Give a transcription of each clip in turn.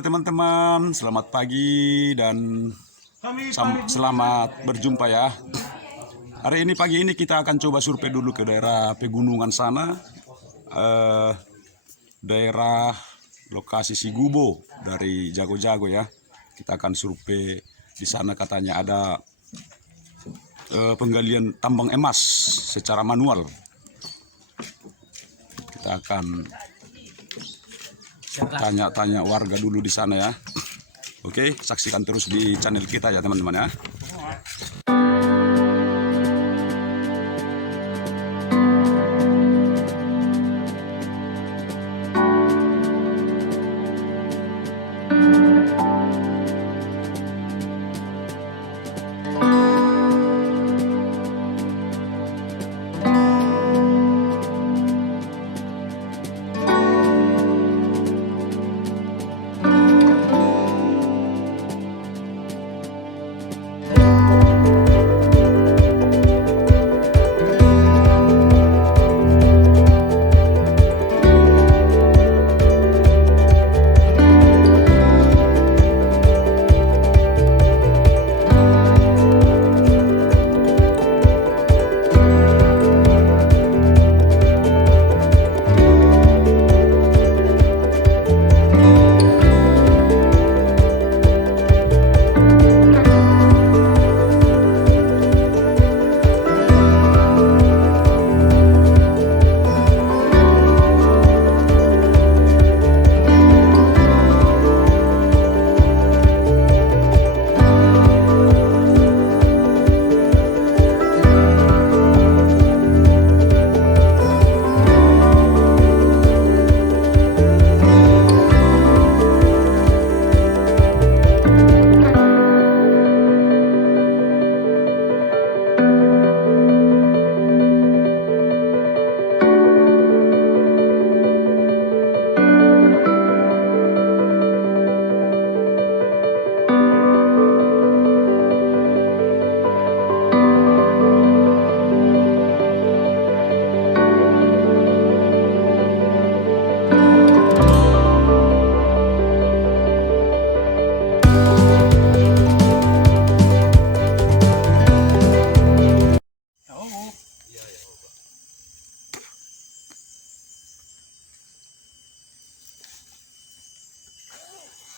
Teman-teman, selamat pagi dan selamat berjumpa ya. Hari ini pagi ini kita akan coba survei dulu ke daerah pegunungan sana, daerah lokasi Sigubo dari Jago-Jago ya. Kita akan survei di sana, katanya ada penggalian tambang emas secara manual. Kita akan tanya-tanya warga dulu di sana ya. Oke, saksikan terus di channel kita ya teman-teman ya.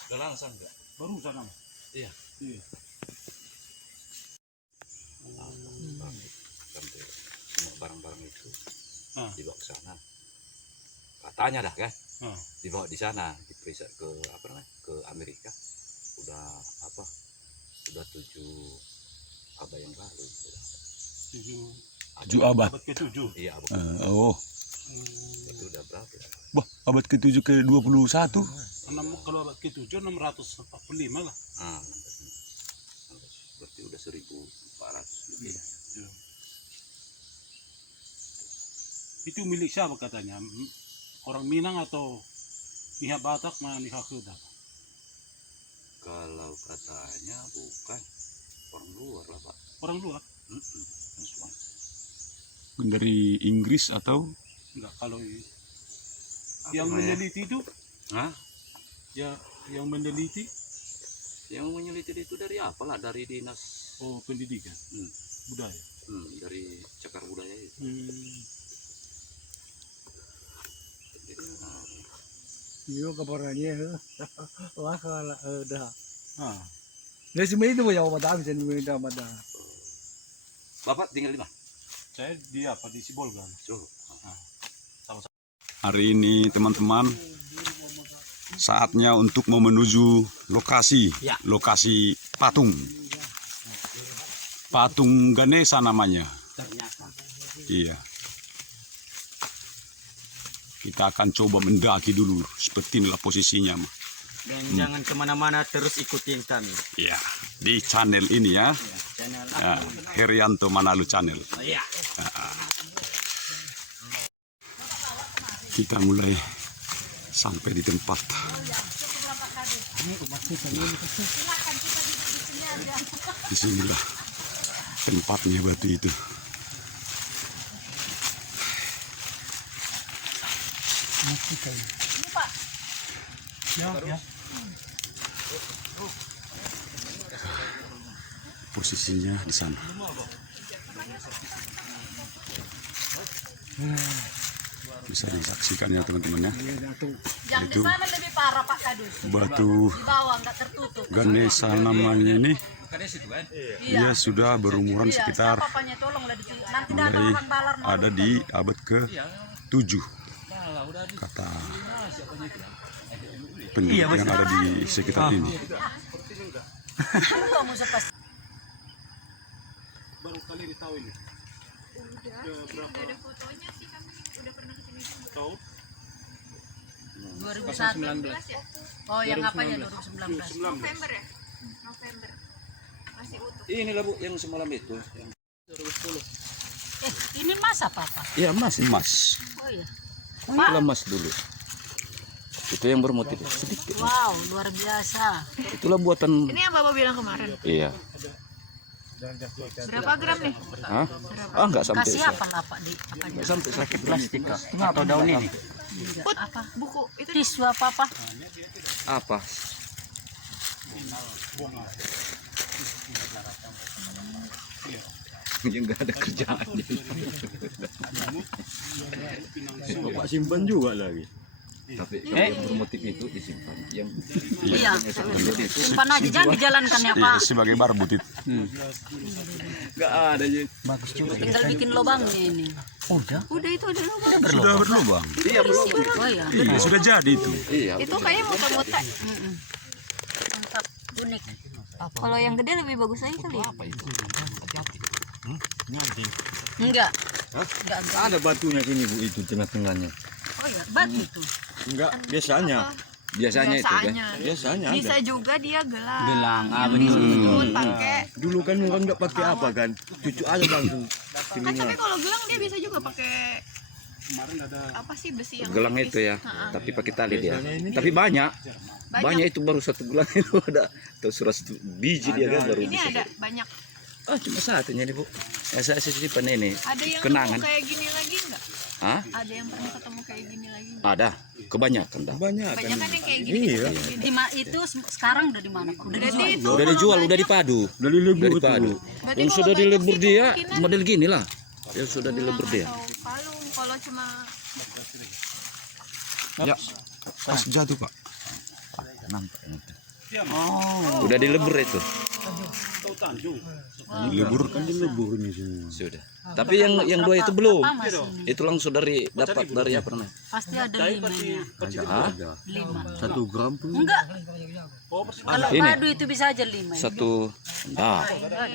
Udah langsung enggak? Baru sana. Iya. Iya. Sampai semua barang-barang itu Ah. dibawa ke sana. Katanya dah kan, Ah. dibawa di sana, diperiksa ke apa namanya? Ke Amerika. Udah apa? Udah 7 abad yang lalu. Tujuh abad. Abad ke-7. Iya, abad. Oh, Itu udah berapa? Ya? wah, abad ke-7 ke-21. Kalau abad ke-7 645 lah. Ah, berarti udah 1400 lebih. Iya. Itu milik siapa katanya? Orang Minang atau pihak Batak mana pihak Kuta? Kalau katanya bukan orang luar lah, Pak. Orang luar? Dari Inggris atau? Enggak, kalau yang meneliti itu? Hah? Ya, yang meneliti? Yang meneliti itu dari apa lah? Dari dinas Pendidikan, budaya. dari Cakar Budaya itu. Iya kabarnya wah kalau dah. Ah. Nggak sih itu yang madam sih minta madam. Bapak tinggal di mana? Saya di Sibolga. Hari ini teman-teman, saatnya untuk menuju lokasi, Ya. lokasi patung. Patung Ganesha namanya. Ternyata. Iya. Kita akan coba mendaki dulu, seperti inilah posisinya. Dan jangan kemana-mana, terus ikutin kami. Iya, di channel ini ya, Channel ya, Herianto Manalu Channel. ya. Kita mulai sampai di tempat. Disinilah tempatnya batu itu. Ya. posisinya di sana. Bisa disaksikan ya teman-teman ya. Yang di Itu sana lebih parah Pak Kadus. batu Di bawah nggak tertutup. Ganesha namanya ini. Iya. Dia sudah berumuran Iya, sekitar papanya tolonglah di nanti datang mulai orang balar mau ada di abad ke-7 kata penduduk yang ada di sekitar ini. kamu sepas. Baru kali ini tahu ini. Ada fotonya sih, kami udah pernah kesini. Tahu? 2001. Oh, yang apanya 2019? November ya? November. Masih utuh. Inilah Bu yang semalam itu. Ini mas apa Pak? Iya Mas, Emas. Oh iya. itulah Mas dulu. Itu yang bermotif sedikit. Wow, luar biasa. Itulah buatan. Ini yang Bapak bilang kemarin. Iya. Berapa gram nih? Hah? Ah nggak sampai. Kasih apa lah Pak di apanya? Nggak sampai sakit Plastik kah? Atau daun ini? Put, Apa? buku itu Tisu apa Pak? Apa? Yang nggak ada kerjaan. Bapak simpan juga lagi. Tapi yang bermotif itu disimpan. Yang Iya. itu Simpan aja, jangan dijalankan ya Pak. Sebagai barbut itu. nggak ada. Bagus juga. Tinggal bikin lubangnya ini. udah itu ada lubang. Sudah berlubang. Iya belum. Oh iya. Iya, sudah jadi itu. Iya. Itu kayaknya muter-muter. Mantap, unik. Kalau yang gede lebih bagus lagi kali ya. Enggak. Enggak. Ada batunya sini Bu, itu tengah-tengahnya. Oh iya, batu itu. Enggak, biasanya. Biasanya itu kan. Biasanya ada. Bisa juga dia gelang. Gelang, Disusun pakai. Dulu kan orang enggak pakai apa kan. Cucu aja langsung. Kan tapi kalau gelang dia bisa juga pakai Kemarin ada apa sih besi yang Gelang tipis. itu ya. Ha-ha. Tapi pakai tali dia. Tapi banyak. Banyak itu baru satu gelang itu ada. Atau surah satu biji dia kan baru Ini bisa. ada banyak. Ah cuma satunya nih Bu. Saya simpan ini. Ada yang Kenangan. nemu kayak gini lagi enggak? Hah? Ada yang pernah ketemu kayak gini lagi nggak? Ada. Kebanyakan dah. Banyak kan. Banyak kan yang kayak gini. Iya. Di itu sekarang udah di mana Pak? Udah Berarti dijual. itu Udah dijual, udah dipadu. Dari Udah lebur dipadu. itu. Berarti Yang kalau sudah banyak dilebur sih dia kemungkinan model gini lah. Yang sudah dilebur dia. atau kalung kalau cuma Ya. Pas jatuh Pak. Udah dilebur itu. tahu Tanjung. Libur Kan di leburnya semua. Sudah. Tapi yang dua itu belum. Apa mas ini? Itu langsung dari dapat dari apa namanya? Pasti ada limanya. Hah? 1 gram pun. Enggak. Kalau Ini. padu itu bisa aja 5. Satu. Enggak.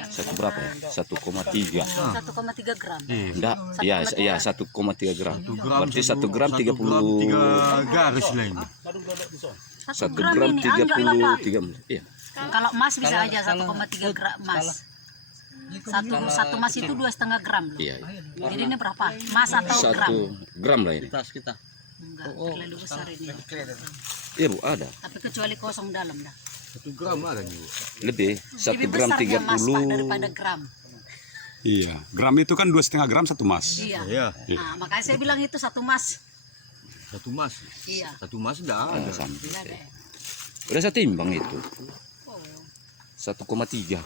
Satu berapa ya? 1,3. 1,3 gram. Enggak. Iya, iya 1,3 gram. Berarti 1 gram 30. 3 garis lain. 1 gram gram ini, anggap lah, Pak. 33. Iya. Kalau emas bisa aja 1,3 gram emas. Satu emas itu 2,5 gram loh. Iya. Jadi ini berapa? Emas atau gram? 1 gram lah ini. Enggak, terlalu besar ini. Iya Bu, ada. Tapi kecuali kosong dalam dah. 1 gram ada nih. Lebih. 1 Lebih gram besar dia emas Pak 30. daripada gram. Iya, gram itu kan 2,5 gram satu emas. Iya. Iya, Nah, makanya saya bilang itu 1 emas. 1 mas. Iya. 1 mas enggak ada. Sama. Bila deh. Udah saya timbang itu. Oh. 1,3.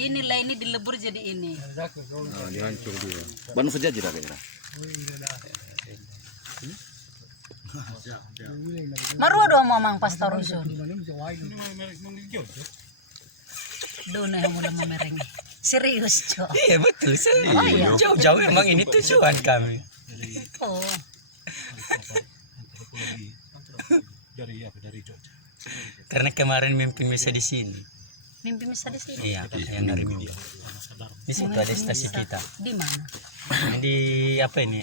Inilah ini dilebur jadi ini. Nah, dihancur dia. Banu saja dah kira. Maru doa mamang pastor rusun. Doon na mo lang mamereng. Serius, Jo. Iya betul. Oh, iya. Jauh-jauh emang ini tujuan kami. Oh. Dari apa? Dari Jogja. Karena kemarin mimpi Misa di sini. Mimpi bisa di sini. Iya, yang dari mimpi. Di situ ada stasi kita. Di mana? Di apa ini?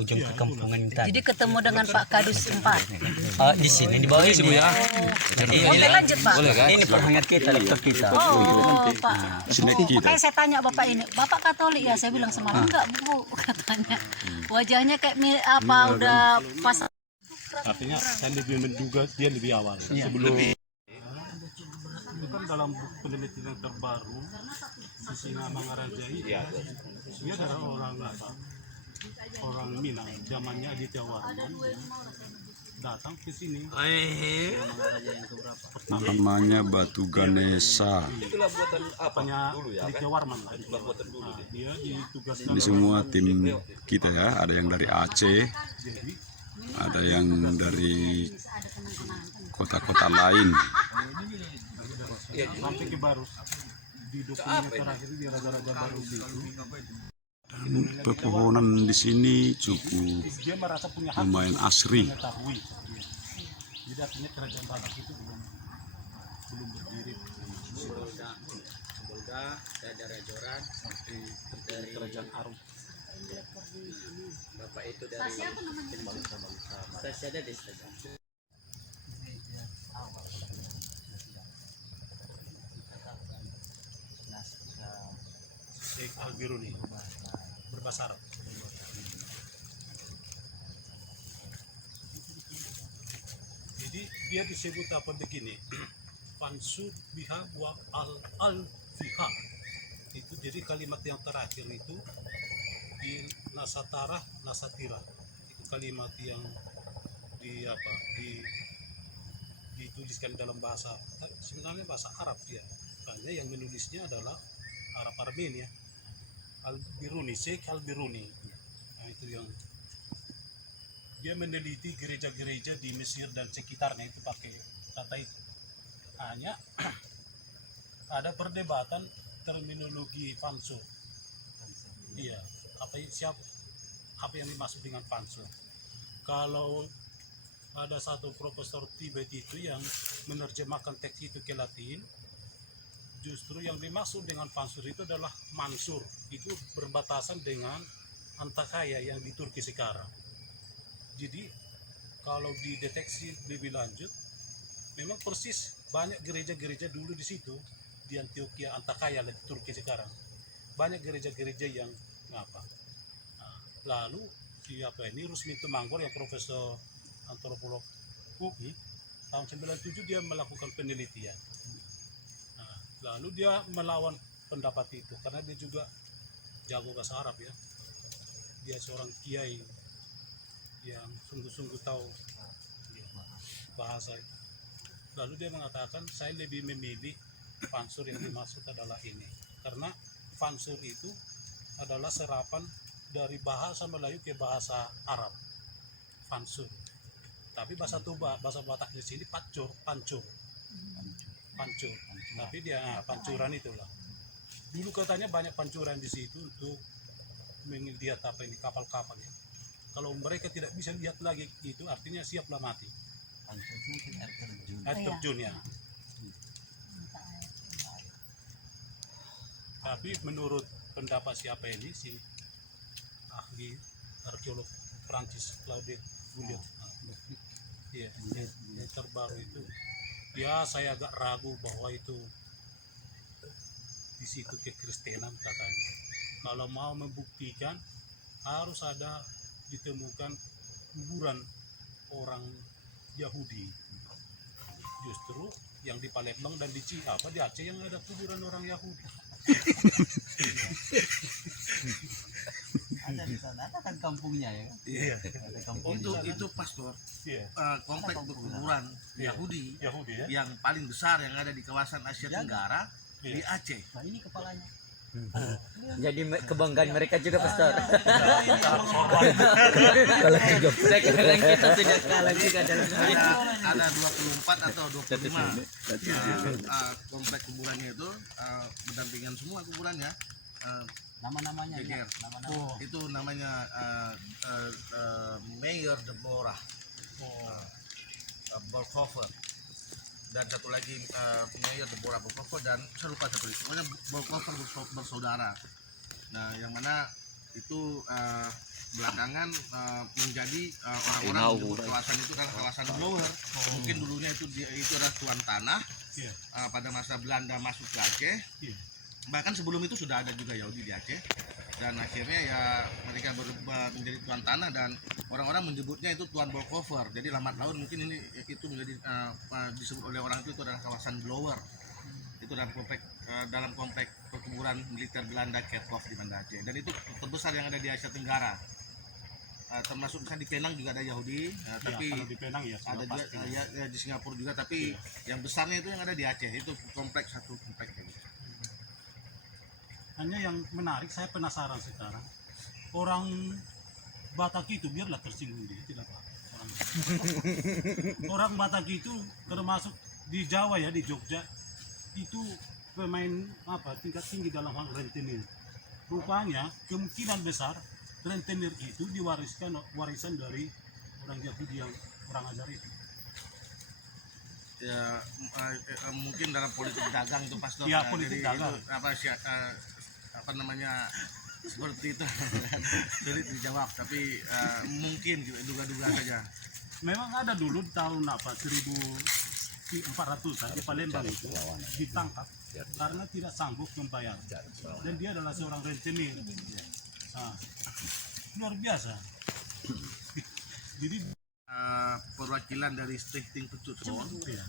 Ujung perkampungan tadi. Jadi ketemu dengan Pak Kadus 4. Di sini di bawah ini ya. Jadi Oke, lanjut, Pak. ini penghangat kita, laptop kita. Oh, Pak. Snack kita. Makanya saya tanya Bapak ini, Bapak Katolik ya? Saya bilang semalam enggak, Bu, katanya. Wajahnya kayak apa udah pas. Artinya saya lebih menduga dia lebih awal sebelum itu kan dalam penelitian terbaru di Singa Mangarajai dia adalah orang Minang zamannya Aditya Warman datang ke sini. Namanya Batu Ganesha. Itulah buatan apa Hanya dulu ya Aditya kan? Warman lah. Itulah buatan dulu. Nah, dia ditugaskan Ini semua tim kita ya. Ada yang dari Aceh, jadi ada yang dari kota-kota lain. sampai ke Barus. Di dokumen terakhir di Raja-Raja Barus itu, Dan pepohonan di sini cukup dia merasa punya hak lumayan asri. mengetahui. Jadi artinya kerajaan Batak itu belum berdiri. Bolga, dari Joran, Dari kerajaan Arab. Bapak itu dari Tasya ada di sana. Sheikh Al-Biruni berbahasa Arab. Jadi dia disebut apa begini, fansub biha wa al fiha. Itu jadi kalimat yang terakhir itu di nasatira. Itu kalimat yang dituliskan dalam bahasa, sebenarnya bahasa Arab dia. Hanya yang menulisnya adalah Arab Armenia. Al-Biruni, Sheikh Al-Biruni. Nah, itu yang dia meneliti gereja-gereja di Mesir dan sekitarnya, itu pakai kata itu. Hanya ada perdebatan terminologi fanso. Iya, apa yang dimaksud dengan fanso? Kalau ada satu profesor Tibet itu yang menerjemahkan teks itu ke Latin, justru yang dimaksud dengan fansur itu adalah Mansur. Itu berbatasan dengan Antakya yang di Turki sekarang. Jadi kalau dideteksi lebih lanjut, memang persis banyak gereja-gereja dulu di situ di Antioquia, Antakya di Turki sekarang. Banyak gereja-gereja yang apa? Nah, lalu siapa ini Rusmi Tumangkor yang profesor antropolog UI tahun 97 dia melakukan penelitian. Nah, lalu dia melawan pendapat itu karena dia juga jago bahasa Arab ya. Dia seorang kiai yang sungguh-sungguh tahu bahasa. Lalu dia mengatakan saya lebih memilih fansur yang dimaksud adalah ini karena fansur itu adalah serapan dari bahasa Melayu ke bahasa Arab. Fansur. Tapi bahasa Toba, bahasa Batak di sini pancur. Tapi dia pancuran itulah. Dulu katanya banyak pancuran di situ untuk melihat apa ini kapal-kapal ya. Kalau mereka tidak bisa lihat lagi itu artinya siaplah mati. Air terjun ya. Tapi menurut pendapat siapa ini si ahli arkeolog Prancis Claude Goulet, iya, yang terbaru itu, ya saya agak ragu bahwa itu di situ kekristenan katanya. Kalau mau membuktikan harus ada ditemukan kuburan orang Yahudi. Justru yang di Palembang dan di Aceh yang ada kuburan orang Yahudi. Ada di sana, ada kan kampungnya ya kan? Iya. Ada kampung Itu pastor Iya. komplek berkuburan Yahudi Yahudi ya. yang paling besar yang ada di kawasan Asia Tenggara di Iya. Aceh. Nah ini kepalanya. Jadi kebanggaan mereka juga, Pastor. Kalau juga saya kira kita tidak kalah juga dalam Ada 24 atau 25 komplek kuburannya itu berdampingan semua kuburannya. nama-namanya ya. Geger. Itu namanya Mayor Deborah Bolkover, dan satu lagi Mayor Deborah Bolkover, dan saya lupa satu lagi, pokoknya Bolkover bersaudara. Nah, yang mana itu belakangan menjadi orang-orang menyebut kawasan itu kan kawasan blower. Mungkin dulunya itu adalah tuan tanah. Pada masa Belanda masuk ke Aceh. Bahkan sebelum itu sudah ada juga Yahudi di Aceh, dan akhirnya ya mereka berubah menjadi tuan tanah, dan orang-orang menyebutnya itu Tuan Bolkover. Jadi lambat laun mungkin ini itu menjadi disebut oleh orang itu adalah kawasan blower. Itu dalam komplek perkuburan militer Belanda Kerkhoff di Banda Aceh, dan itu terbesar yang ada di Asia Tenggara. termasuk kan di Penang juga ada Yahudi, tapi kalau di Penang ya ada sudah juga pasti. ya di Singapura juga, tapi yang besarnya itu yang ada di Aceh, itu kompleks, satu kompleks gitu. Hanya yang menarik, saya penasaran sekarang, orang Batak itu biarlah tersinggung dia, tidak apa. Orang Batak itu termasuk di Jawa ya, di Jogja itu pemain tingkat tinggi dalam hal rentenir. Rupanya kemungkinan besar rentenir itu warisan dari orang Yahudi yang orang ajar itu. Ya mungkin dalam politik dagang itu pastor. Iya, politik jadi dagang. itu apa namanya seperti itu. Sulit dijawab, tapi mungkin duga-duga saja. Memang ada dulu di tahun 1400-an di Palembang itu ditangkap karena tidak sanggup membayar, dan dia adalah seorang rentenir. Nah, luar biasa. Jadi Perwakilan dari Stichting Petutron, ya,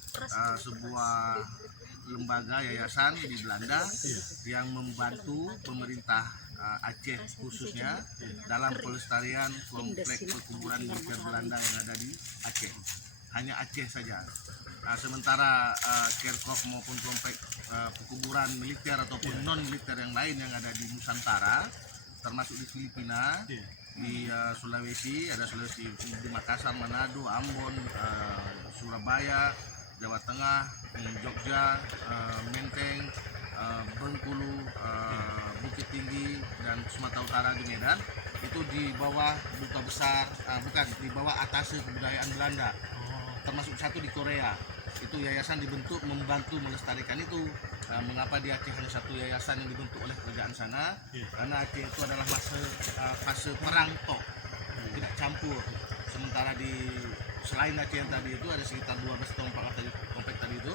sebuah lembaga yayasan di Belanda yang membantu pemerintah Aceh khususnya dalam pelestarian kompleks perkuburan militer Belanda yang ada di Aceh. Hanya Aceh saja. Sementara Kerkop maupun kompleks perkuburan militer ataupun non militer yang lain yang ada di Nusantara, termasuk di Filipina, di Sulawesi, ada Sulawesi di Makassar, Manado, Ambon, Surabaya, Jawa Tengah, Jogja, Menteng, Bengkulu, Bukit Tinggi, dan Sumatera Utara di Medan, itu di bawah duta besar, di bawah atasé kebudayaan Belanda, termasuk satu di Korea. Itu yayasan dibentuk membantu melestarikan itu. Mengapa di Aceh hanya satu yayasan yang dibentuk oleh kerajaan sana? Karena Aceh itu adalah fase perang tok, tidak campur. Sementara selain Aceh yang tadi itu ada sekitar 12 atau 14 kompleks tadi itu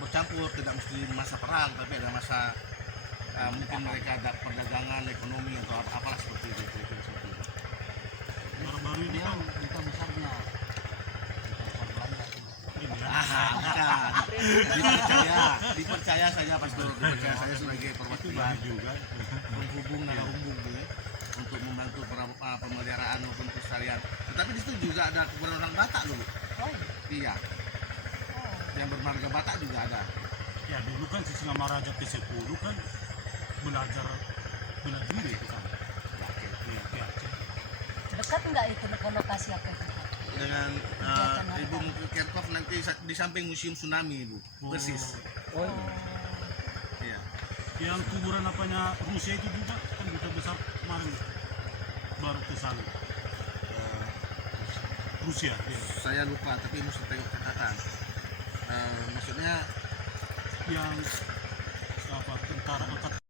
bercampur, tidak mesti masa perang, tapi ada masa mungkin mereka ada perdagangan, ekonomi atau apalah seperti itu. baru-baru ini kan kita besarnya dipercaya saja pastor, dipercaya saya sebagai perwakilan juga penghubung narahubung untuk membantu pemeliharaan maupun pelestarian. Tetapi di situ juga ada keberadaan orang Batak loh. Iya. Yang bermarga Batak juga ada. ya. Dulu kan si Singamaraja ke-10 kan belajar bela diri itu kan. Iya, di Aceh. Dekat enggak itu ke lokasi apa itu? Dengan Ibu Menteri Kerkop nanti di samping Museum Tsunami, Ibu. Persis. Iya. Yang kuburan Rusia itu juga kan duta besar kemarin baru ke sana. Rusia, ya. Saya lupa, tapi mesti tengok catatan. Maksudnya Yang tentara angkat,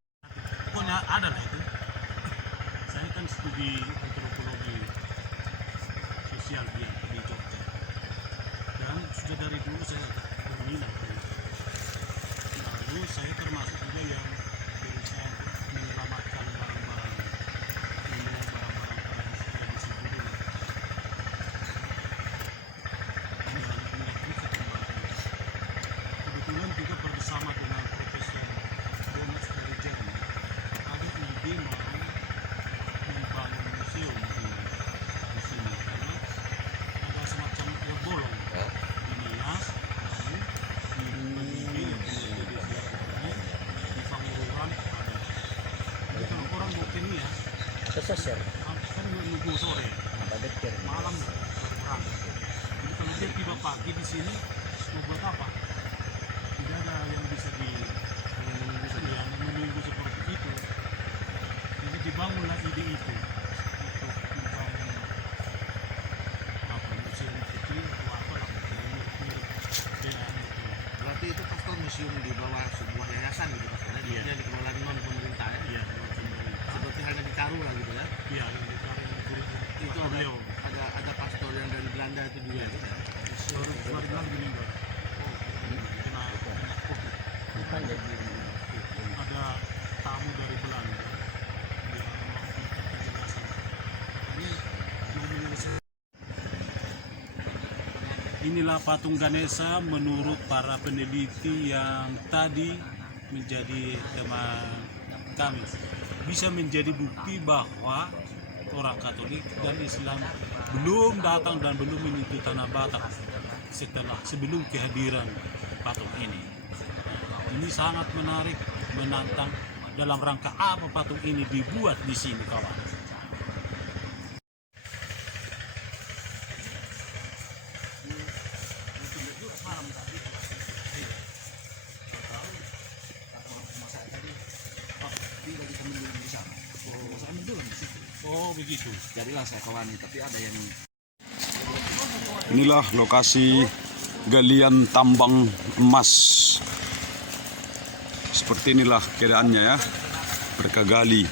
pokoknya ada lah itu. Saya kan studi antropologi sosial di Jogja, dan sudah dari dulu saya berminat. Lalu saya termasuk juga yang berusaha menyelamatkan barang-barang tradisi budaya. Kebetulan juga bersama dengan Profesor Jonas dari Jerman ada ide mau membangun museum di sini, karena ada semacam bolong di Nias, lalu di Pangururan ada. Jadi kalau orang mau ke Nias Kesasar. kan nunggu sore, malam baru berangkat. Jadi kalau dia tiba pagi di sini mau buat apa? Tidak ada yang bisa menunggu seperti itu. Jadi dibangunlah ide itu untuk membangun museum kecil atau apalah mirip dengan itu. berarti itu pastor museum di bawah sebuah yayasan gitu pastor. Iya. Dia dikelola non pemerintah ya. Iya, pemerintah. Seperti halnya di Karu lah gitu ya. Iya, yang ditarik guru Itu ada pastor yang dari Belanda itu juga gitu ya. baru bilang gini Mbak. Kena COVID. Ada tamu dari Belanda yang mau minta penjelasan. Ini mau menyelesaikan. Inilah patung Ganesha menurut para peneliti yang tadi menjadi teman kami. Bisa menjadi bukti bahwa orang Katolik dan Islam belum datang dan belum menyentuh tanah Batak sebelum kehadiran patung ini. Ini sangat menarik, menantang. Dalam rangka apa patung ini dibuat di sini, kawan? Oh begitu. Jadilah saya kawani, tapi ada yang Inilah lokasi galian tambang emas. Seperti inilah keadaannya ya. Mereka gali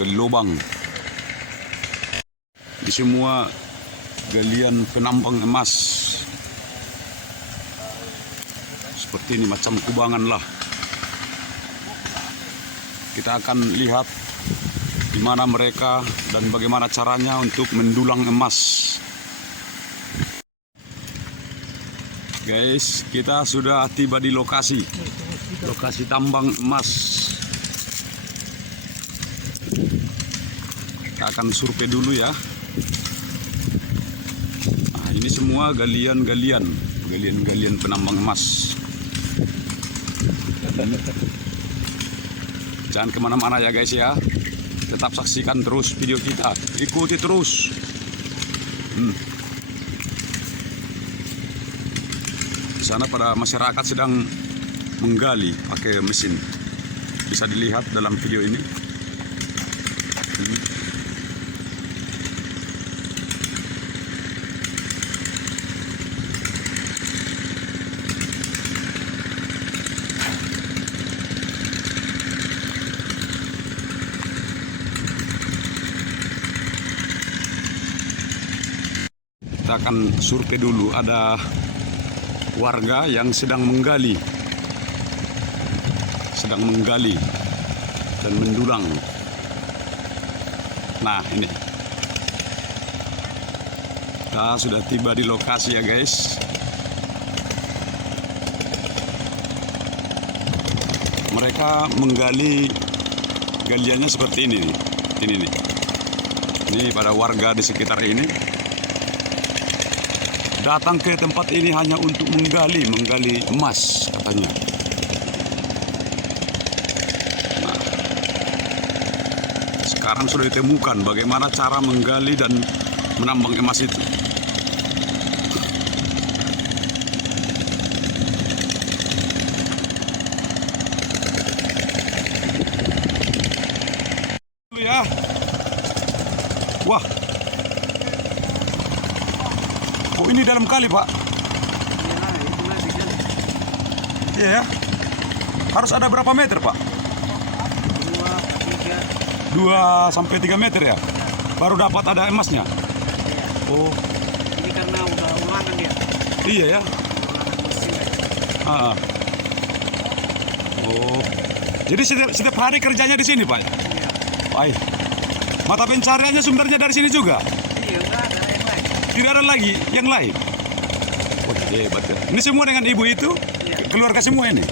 lubang. Di semua galian penambang emas. Seperti ini macam kubangan lah. Kita akan lihat di mana mereka dan bagaimana caranya untuk mendulang emas. Guys, kita sudah tiba di lokasi tambang emas. Kita akan survei dulu ya. Nah, ini semua galian penambang emas. Jangan kemana-mana ya guys ya. Tetap saksikan terus video kita. Ikuti terus. Di sana pada masyarakat sedang menggali pakai mesin. Bisa dilihat dalam video ini. Kita akan survei dulu, ada warga yang sedang menggali dan mendulang. Nah ini kita sudah tiba di lokasi ya guys. Mereka menggali galiannya seperti ini nih. Ini pada warga di sekitar ini datang ke tempat ini hanya untuk menggali emas katanya. Nah, sekarang sudah ditemukan bagaimana cara menggali dan menambang emas itu. Ya, wah. Oh ini dalam kali Pak? Iya ya. Harus ada berapa meter Pak? 2 sampai 3 meter ya? Baru dapat ada emasnya? Oh. Ini karena udah ulangan dia. Iya ya? Oh. Jadi setiap hari kerjanya di sini Pak? Baik. Mata pencariannya sumbernya dari sini juga? Iya, enggak ada yang lain. Tidak ada lagi yang lain. Oh, hebat ya. Ini semua dengan ibu itu? Keluarga semua ini?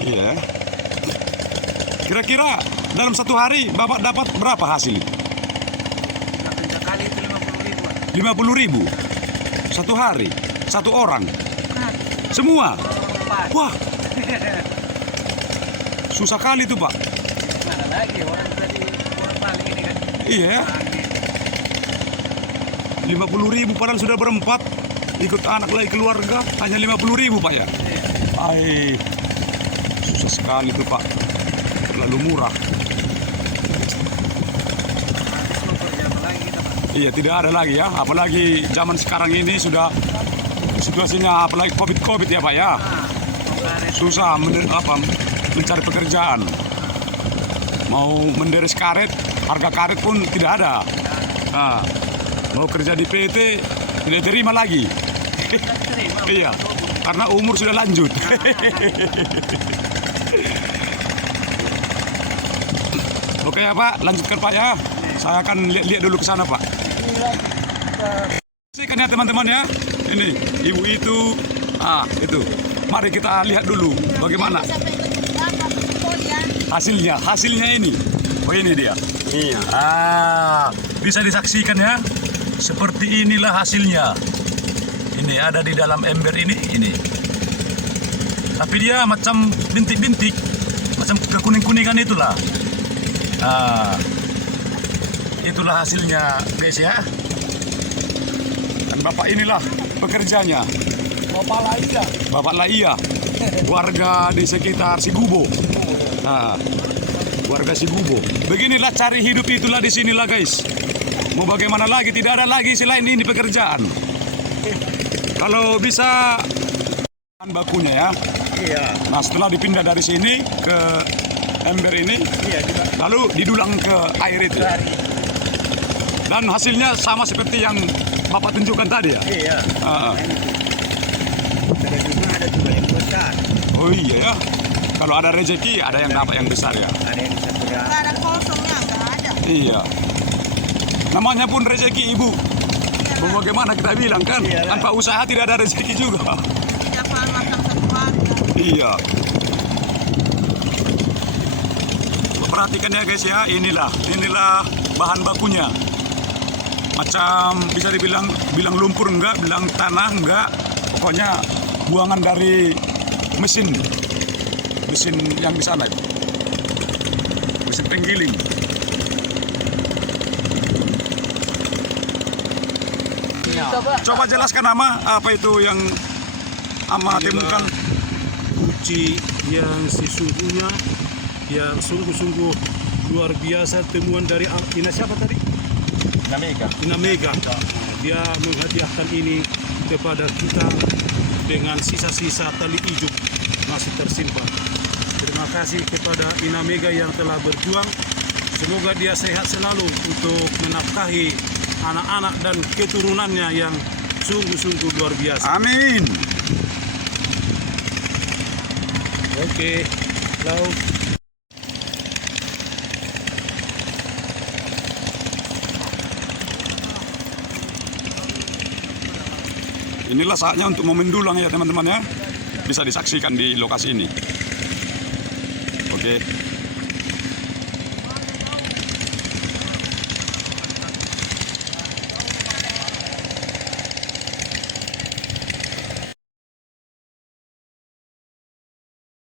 Iya. Kira-kira dalam satu hari Bapak dapat berapa hasil? Sekali itu 50.000. 50.000? Satu hari? Satu orang? Semua? Wah. Susah kali itu Pak. Mana lagi orang tadi orang paling ini kan. Iya. 50.000 padahal sudah berempat, ikut anak lagi keluarga hanya 50.000 Pak ya. Ay, susah sekali itu Pak, terlalu murah. Iya tidak ada lagi ya, apalagi zaman sekarang ini sudah situasinya apalagi COVID ya Pak ya. Susah mencari pekerjaan. Mau menderes karet, harga karet pun tidak ada. Nah, mau kerja di PT tidak terima lagi. Iya, karena umur sudah lanjut. Oke ya Pak, lanjutkan Pak ya. Saya akan lihat dulu ke sana Pak. Saksikan ya teman-teman ya. Ini ibu itu, itu. Mari kita lihat dulu bagaimana hasilnya ini. Oh ini dia. Iya. Bisa disaksikan ya. Seperti inilah hasilnya. Ini ada di dalam ember ini. Tapi dia macam bintik-bintik, macam kekuning-kuningan itulah. Itulah hasilnya guys ya. Dan bapak inilah pekerjanya. Bapak Laia, warga di sekitar Sigubo. Warga Sigubo. Beginilah cari hidup itulah di sinilah guys. Mau bagaimana lagi? Tidak ada lagi selain ini pekerjaan. Kalau bisa bahan bakunya ya. Iya. Nah setelah dipindah dari sini ke ember ini, lalu didulang ke air itu. Dan hasilnya sama seperti yang Bapak tunjukkan tadi ya. Iya. Ada juga yang besar. Oh iya ya. Kalau ada rezeki ada yang dapat yang besar ya. Ada yang bisa berat. Nggak ada kosongnya, nggak ada. Iya. Namanya pun rezeki ibu. Mau bagaimana kita bilang kan? Tanpa usaha tidak ada rezeki juga. Tidak paham makan satu hari. Iya. Perhatikan ya guys ya, inilah bahan bakunya. Macam bisa dibilang lumpur enggak, bilang tanah enggak. Pokoknya buangan dari mesin yang di sana. Mesin penggiling. Coba jelaskan apa itu yang Ama temukan. Uci yang sesungguhnya, yang sungguh-sungguh luar biasa temuan dari Ina siapa tadi? Ina Mega. Dia menghadiahkan ini kepada kita dengan sisa-sisa tali ijuk masih tersimpan. Terima kasih kepada Ina Mega yang telah berjuang. Semoga dia sehat selalu untuk menafkahi anak-anak dan keturunannya yang sungguh-sungguh luar biasa. Amin. Oke, laut. Inilah saatnya untuk mendulang ya teman-teman ya. Bisa disaksikan di lokasi ini. Oke.